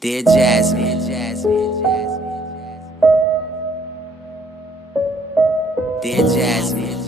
Dear Jasmine, dear Jasmine,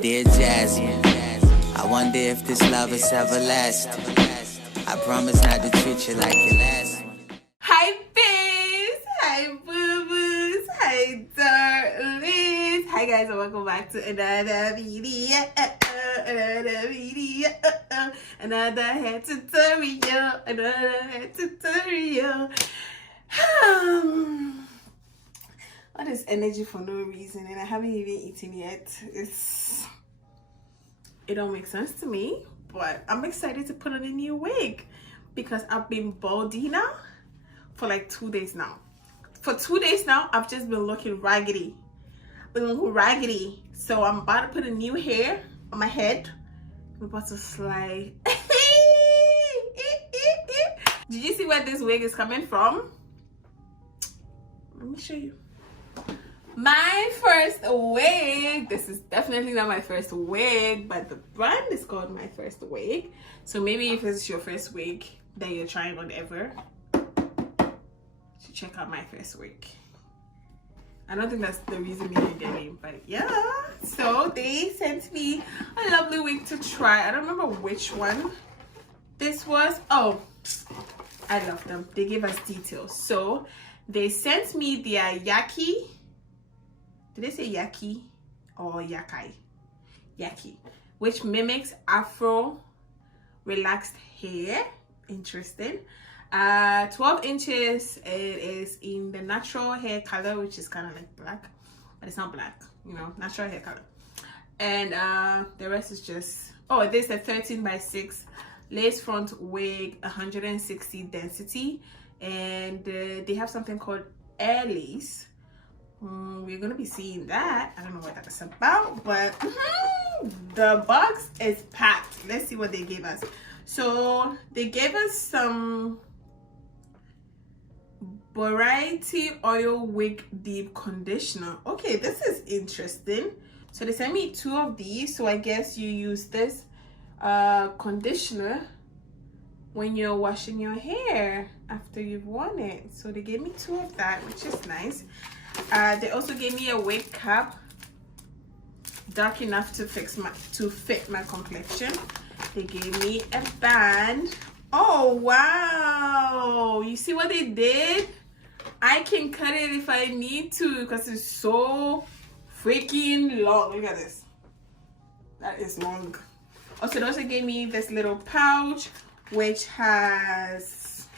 dear Jasmine, I wonder if this love is everlasting. I promise not to treat you like your last one. Hi babes, hi boo-boos, hi darlings. Hi guys, and welcome back to another video, another hair tutorial. All this energy for no reason, and I haven't even eaten yet. It don't make sense to me, but I'm excited to put on a new wig because I've been baldy now for like 2 days now. For 2 days now, I've just been looking raggedy. So I'm about to put a new hair on my head. I'm about to slide. Did you see where this wig is coming from? Let me show you. My first wig. This is definitely not my first wig, but the brand is called My First Wig. So maybe if it's your first wig that you're trying on ever, check out My First Wig. I don't think that's the reason behind their name, but yeah. So they sent me a lovely wig to try. I don't remember which one this was. Oh, I love them. They gave us details. So they sent me their Yaki. Did they say Yaki or Yaki? Yaki, which mimics Afro relaxed hair. Interesting. 12 inches. It is in the natural hair color, which is kind of like black, but it's not black, you know, natural hair color. And the rest is just, oh, this is a 13x6 lace front wig, 160 density, and they have something called air lace. We're gonna be seeing that. I don't know what that is about, but the box is packed. Let's see what they gave us. So they gave us some variety oil wig deep conditioner. Okay, this is interesting. So they sent me 2 of these. So I guess you use this conditioner when you're washing your hair after you've worn it. So they gave me 2 of that, which is nice. They also gave me a wig cap, dark enough to fit my complexion. They gave me a band. Oh wow, you see what they did? I can cut it if I need to because it's so freaking long. Look at this. That is long. Also, they also gave me this little pouch which has,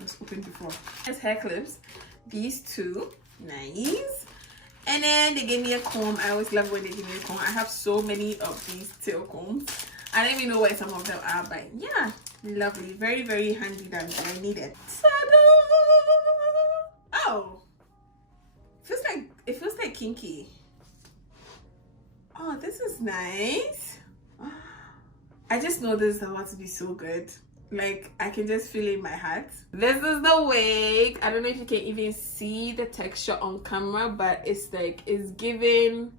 let's open before, has hair clips. These 2, nice. And then they gave me a comb. I always love when they give me a comb. I have so many of these tail combs. I don't even know what some of them are, but yeah, lovely. Very, very handy that I need it. Oh, it feels like kinky. Oh, this is nice. I just know this is about to be so good. Like, I can just feel it in my heart. This is the wig. I don't know if you can even see the texture on camera, but it's like, it's giving,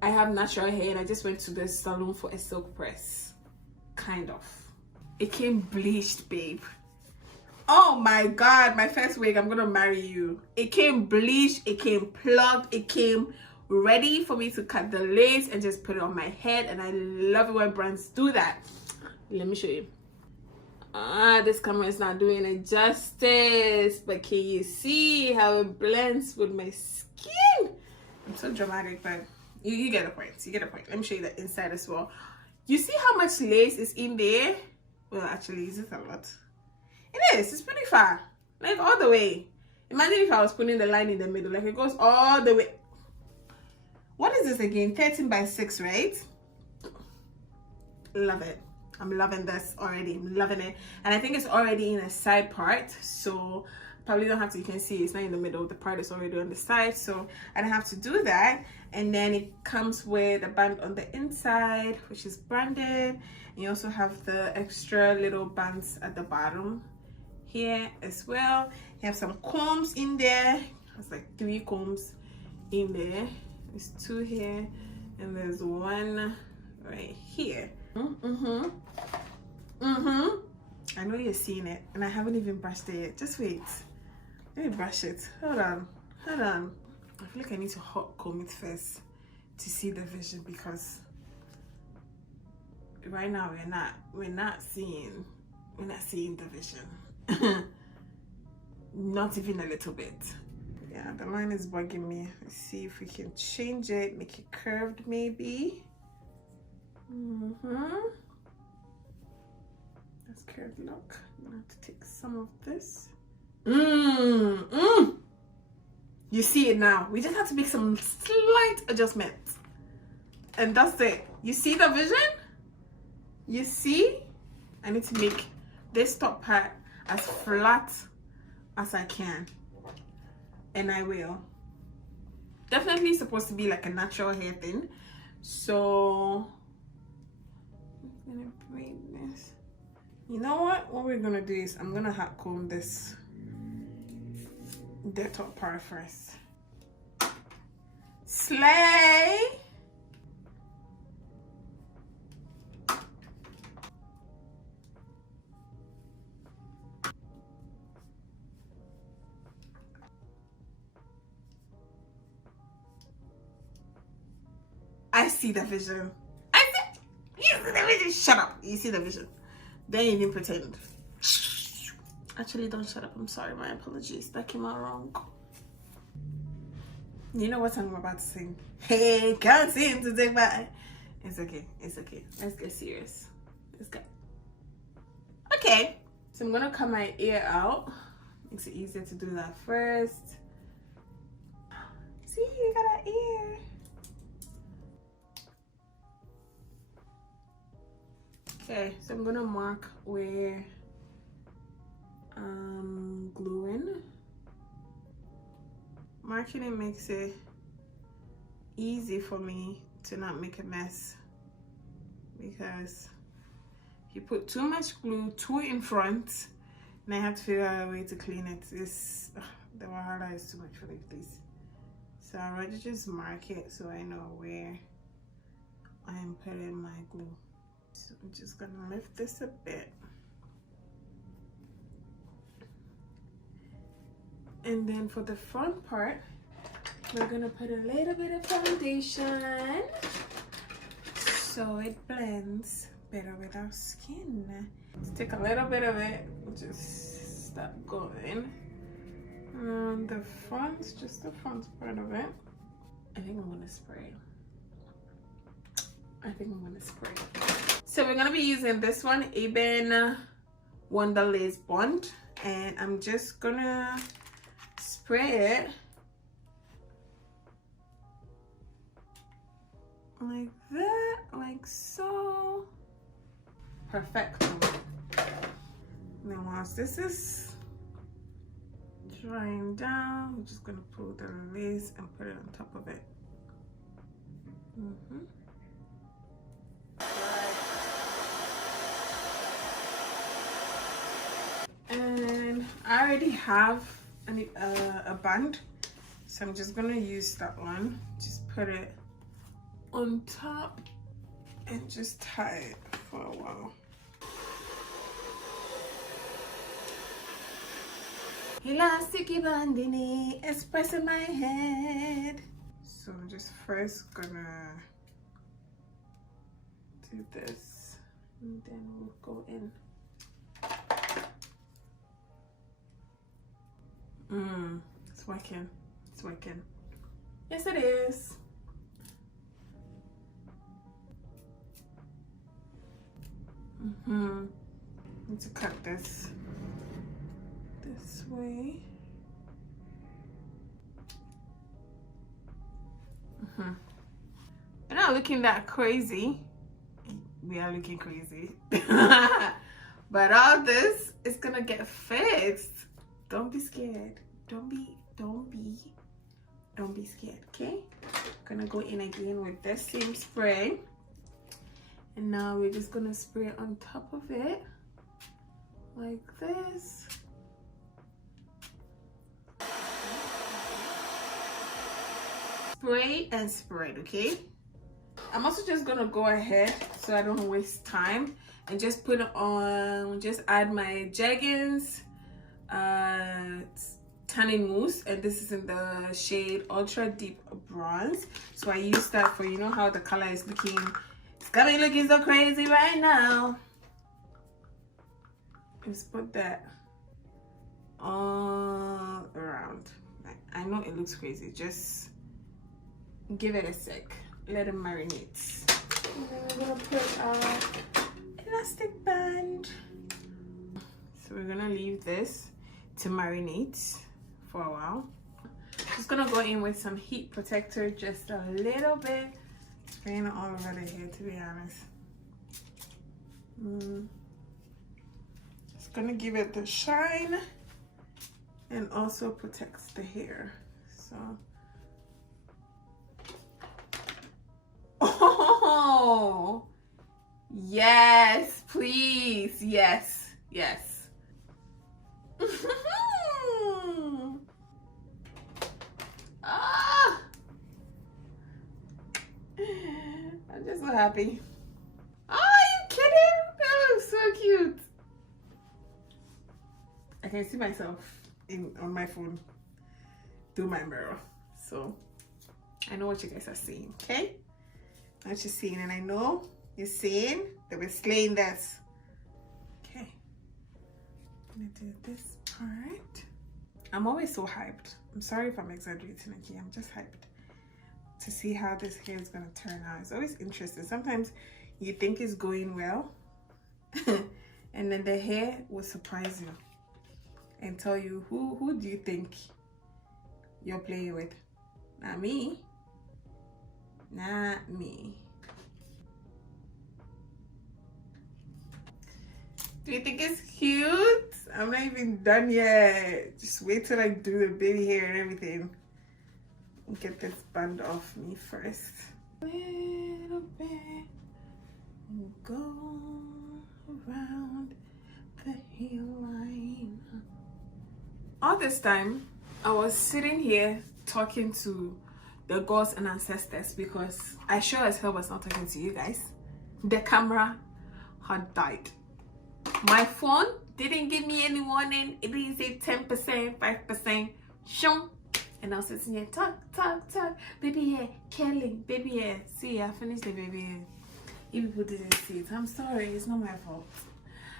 I have natural hair and I just went to the salon for a silk press. Kind of. It came bleached, babe. Oh my god, my first wig, I'm gonna marry you. It came bleached, it came plucked, it came ready for me to cut the lace and just put it on my head. And I love it when brands do that. Let me show you. This camera is not doing it justice, but can you see how it blends with my skin? I'm so dramatic, but you get a point. You get a point. Let me show you the inside as well. You see how much lace is in there? Well, actually, is it a lot? It is. It's pretty far, like all the way. Imagine if I was putting the line in the middle, like it goes all the way. What is this again? 13x6, right? Love it. I'm loving this already. I'm loving it. And I think it's already in a side part. So probably don't have to, you can see it's not in the middle. The part is already on the side. So I don't have to do that. And then it comes with a band on the inside, which is branded. And you also have the extra little bands at the bottom here as well. You have some combs in there. It's like 3 combs in there. There's 2 here and there's 1 right here. I know you're seeing it, and I haven't even brushed it yet. Just wait. Let me brush it. Hold on. Hold on. I feel like I need to hot comb it first to see the vision, because right now we're not seeing the vision. Not even a little bit. Yeah, the line is bugging me. Let's see if we can change it, make it curved maybe. That's curved look. I'm gonna have to take some of this. You see it now. We just have to make some slight adjustments, and that's it. You see the vision? You see? I need to make this top part as flat as I can, and I will. Definitely supposed to be like a natural hair thing, so I'm gonna braid this. You know what we're gonna do is I'm gonna hot comb this the top part first. Slay. I see the vision. You see the vision. Shut up. You see the vision. Don't even pretend. Actually, don't shut up. I'm sorry. My apologies. That came out wrong. You know what I'm about to sing? Hey, can't seem to take my... It's okay. It's okay. Let's get serious. Let's go. Okay. So I'm going to cut my ear out. Makes it easier to do that first. See, you got an ear. Okay, so I'm gonna mark where I'm gluing. Marking it makes it easy for me to not make a mess, because if you put too much glue too in front, and I have to figure out a way to clean it, the wahala is too much for me, please. So I'd rather just mark it so I know where I am putting my glue. So I'm just gonna lift this a bit, and then for the front part we're gonna put a little bit of foundation so it blends better with our skin. Let's take a little bit of it, just start going on the front, just the front part of it. I think I'm gonna spray. So we're gonna be using this one, Eben Wonder Lace Bond, and I'm just gonna spray it like that, like so. Perfect. And then once this is drying down, I'm just gonna pull the lace and put it on top of it. And I already have a band, so I'm just gonna use that one. Just put it on top and just tie it for a while. Elastic bandini expressing my head. So I'm just first gonna do this, and then we'll go in. It's working. It's working. Yes, it is. Need to cut this way. We're not looking that crazy. We are looking crazy. But all this is gonna get fixed. Don't be scared. Don't be scared, okay? Gonna go in again with this same spray. And now we're just gonna spray on top of it like this. Spray and spread, okay? I'm also just gonna go ahead, so I don't waste time, and just put on, just add my Jergens tanning mousse, and this is in the shade Ultra Deep Bronze. So I use that for, you know how the color is looking, it's got me looking so crazy right now. Just put that all around. I know it looks crazy, just give it a sec, let it marinate. And then we're gonna put our elastic band. So we're gonna leave this to marinate for a while. Just gonna go in with some heat protector, just a little bit, spraying it all over the hair, to be honest. It's gonna give it the shine and also protects the hair. So, oh yes, please, yes, yes. Ah, I'm just so happy. Oh, are you kidding? That looks so cute. I can see myself on my phone through my mirror, so I know what you guys are seeing. Okay, I know what you're seeing, and I know you're seeing that we're slaying this. Okay, I'm gonna do this part. I'm always so hyped. I'm sorry if I'm exaggerating again. I'm just hyped to see how this hair is gonna turn out. It's always interesting. Sometimes you think it's going well and then the hair will surprise you and tell you, who do you think you're playing with? Not me. Not me. Do you think it's cute? I'm not even done yet. Just wait till I do the baby hair and everything. Get this band off me first. Little bit. Go around the hairline. All this time, I was sitting here talking to the gods and ancestors because I sure as hell was not talking to you guys. The camera had died. My phone didn't give me any warning. It didn't say 10%, 5%, shum. And I was sitting here, talk, baby hair, curling, baby hair. See, I finished the baby hair. If people didn't see it, I'm sorry, it's not my fault.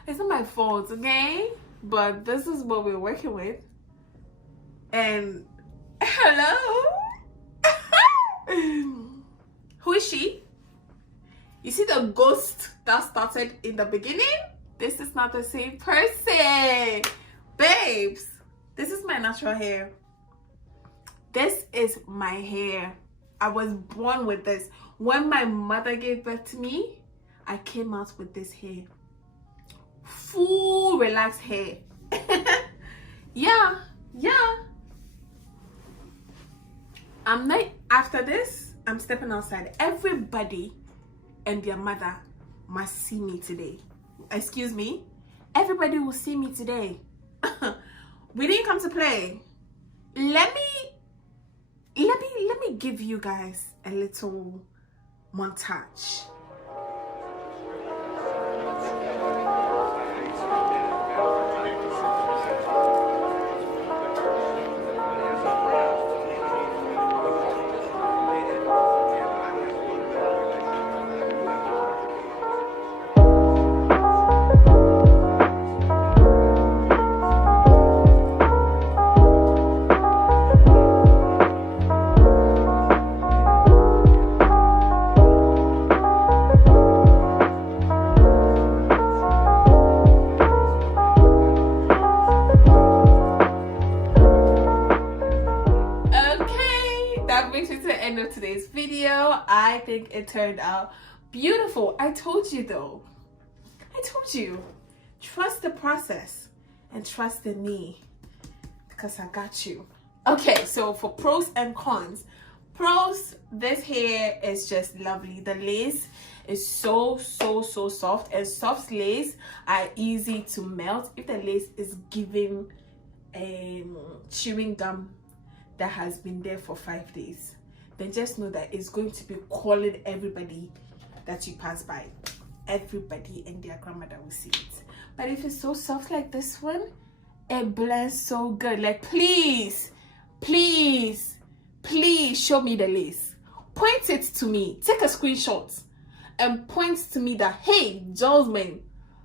It's not my fault, okay? But this is what we're working with. And hello? Who is she? You see the ghost that started in the beginning? This is not the same person. Babes, this is my natural hair. This is my hair. I was born with this. When my mother gave birth to me, I came out with this hair. Full relaxed hair. Yeah. I'm not, after this, I'm stepping outside. Everybody and their mother must see me today. Excuse me, everybody will see me today. We didn't come to play. Let me give you guys a little montage. Of today's video. I think it turned out beautiful. I told you though. I told you. Trust the process and trust in me because I got you. Okay, so for pros and cons. Pros, this hair is just lovely. The lace is so soft, and soft lace are easy to melt. If the lace is giving chewing gum that has been there for 5 days, then just know that it's going to be calling everybody that you pass by. everybody and their grandmother will see it. But if it's so soft like this one, it blends so good. Like, please show me the lace. Point it to me. Take a screenshot and point to me that, hey, Jasmine,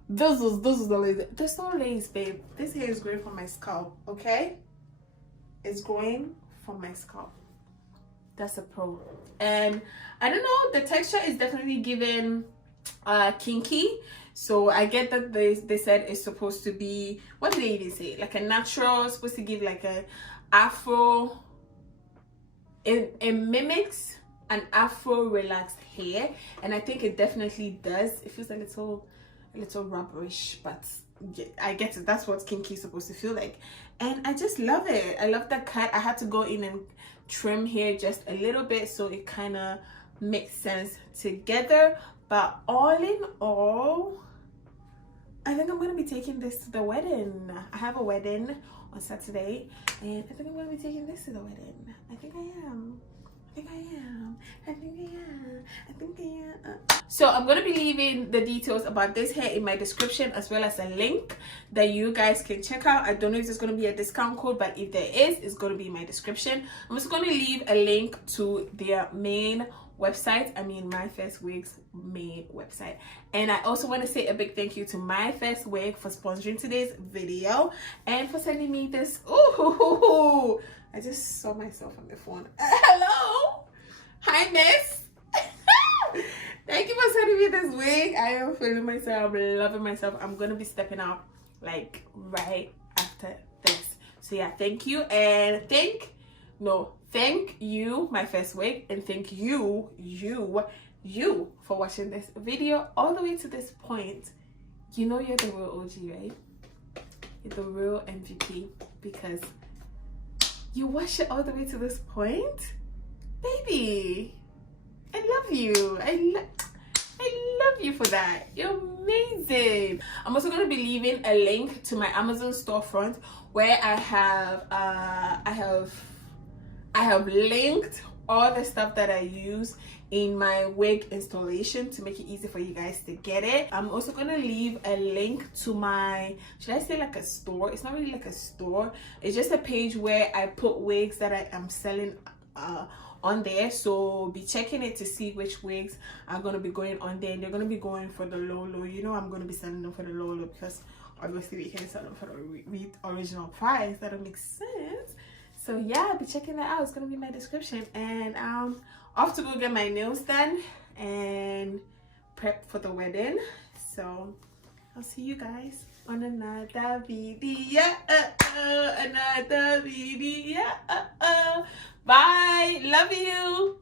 this is the lace. There's no lace, babe. This hair is growing from my scalp, okay? It's growing from my scalp. That's a pro. And I don't know, the texture is definitely giving kinky. So I get that they said it's supposed to be, what did they even say, like a natural, supposed to give like a afro. It mimics an afro relaxed hair, and I think it definitely does. It feels a little rubberish, but yeah, I get it. That's what kinky is supposed to feel like, and I just love it. I love the cut. I had to go in and trim here just a little bit so it kind of makes sense together. But all in all, I think I'm gonna be taking this to the wedding. I have a wedding on Saturday, and I think I'm gonna be taking this to the wedding. I think I am. So I'm gonna be leaving the details about this hair in my description, as well as a link that you guys can check out. I don't know if there's gonna be a discount code, but if there is, it's gonna be in my description. I'm just gonna leave a link to their main website, I mean MyFirstWig's main website. And I also want to say a big thank you to MyFirstWig for sponsoring today's video and for sending me this. Ooh, I just saw myself on the phone. Hello, hi miss. Thank you for sending me this wig. I am feeling myself, loving myself. I'm gonna be stepping out like right after this. So yeah, thank you, and thank you, MyFirstWig, and thank you for watching this video all the way to this point. You know you're the real OG, right? You're the real MVP because you watched it all the way to this point. Baby, I love you. I love you for that. You're amazing. I'm also going to be leaving a link to my Amazon storefront where I have linked all the stuff that I use in my wig installation to make it easy for you guys to get it. I'm also gonna leave a link to my, should I say like a store? It's not really like a store. It's just a page where I put wigs that I am selling on there. So be checking it to see which wigs are gonna be going on there. And they're gonna be going for the low. You know I'm gonna be selling them for the low because obviously we can't sell them for the original price. That don't make sense. So yeah, be checking that out. It's gonna be in my description. And off to go get my nails done and prep for the wedding. So I'll see you guys on another video. Bye. Love you.